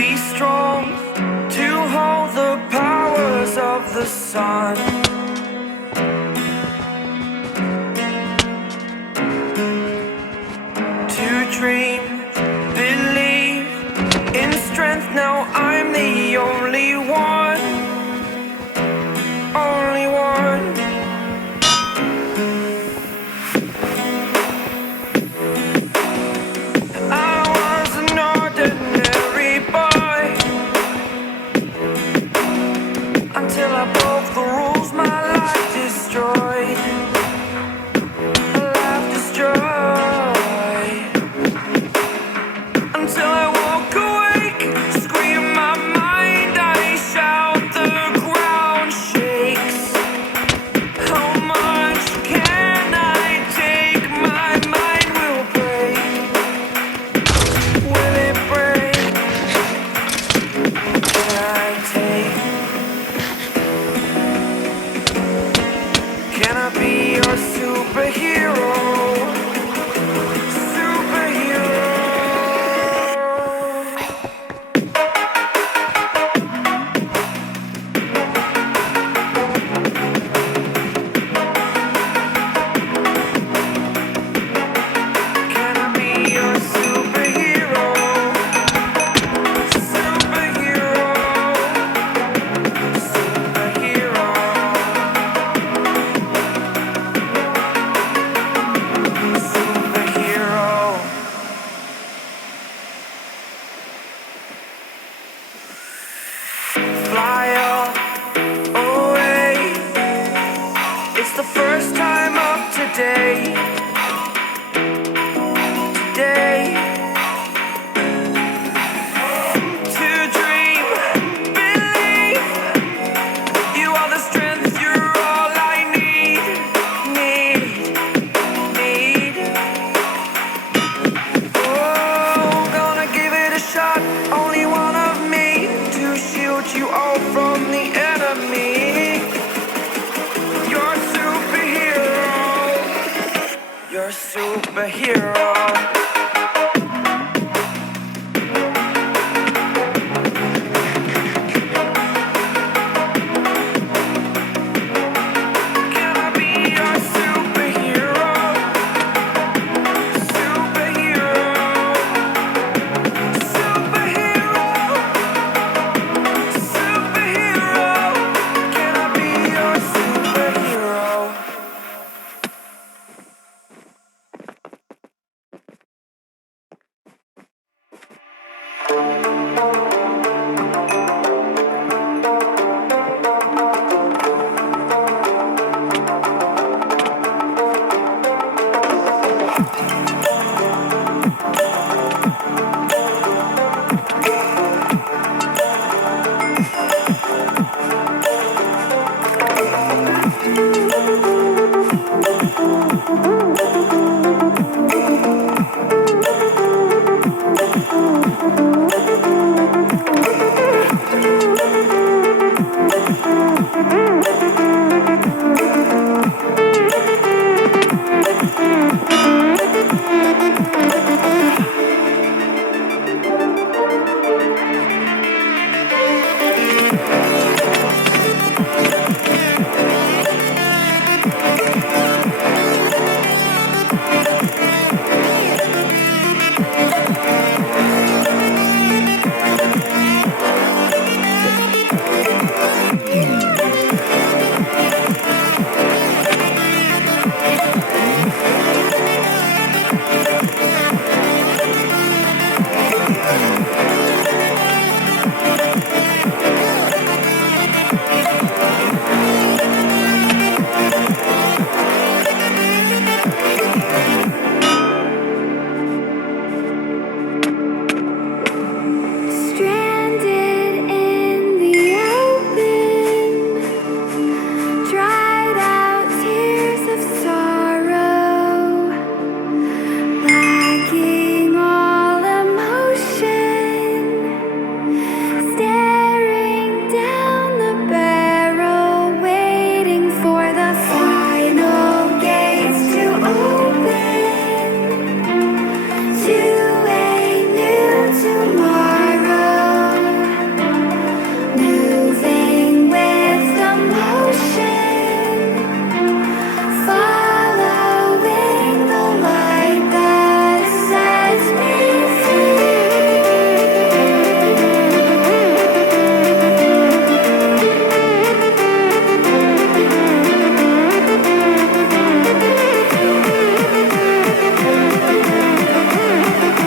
be strong to hold the powers of the sun. To dream, believe in strength. Now I'm the only one, only one. I was an ordinary boy until I broke the rules. My life destroyed, life destroyed. Until I walk awake, scream my mind, I shout, the ground shakes. How much can I take? My mind will break. Will it break? Can I take? Can I be your superhero? Superhero. Can I be your superhero? Superhero. Superhero. Superhero. Fly away. It's the first time of today. Today. To dream, believe. You are the strength, you're all I need. Need. Oh, gonna give it a shot. Only one of me to shield you all from the enemy. You're a superhero. You're a superhero.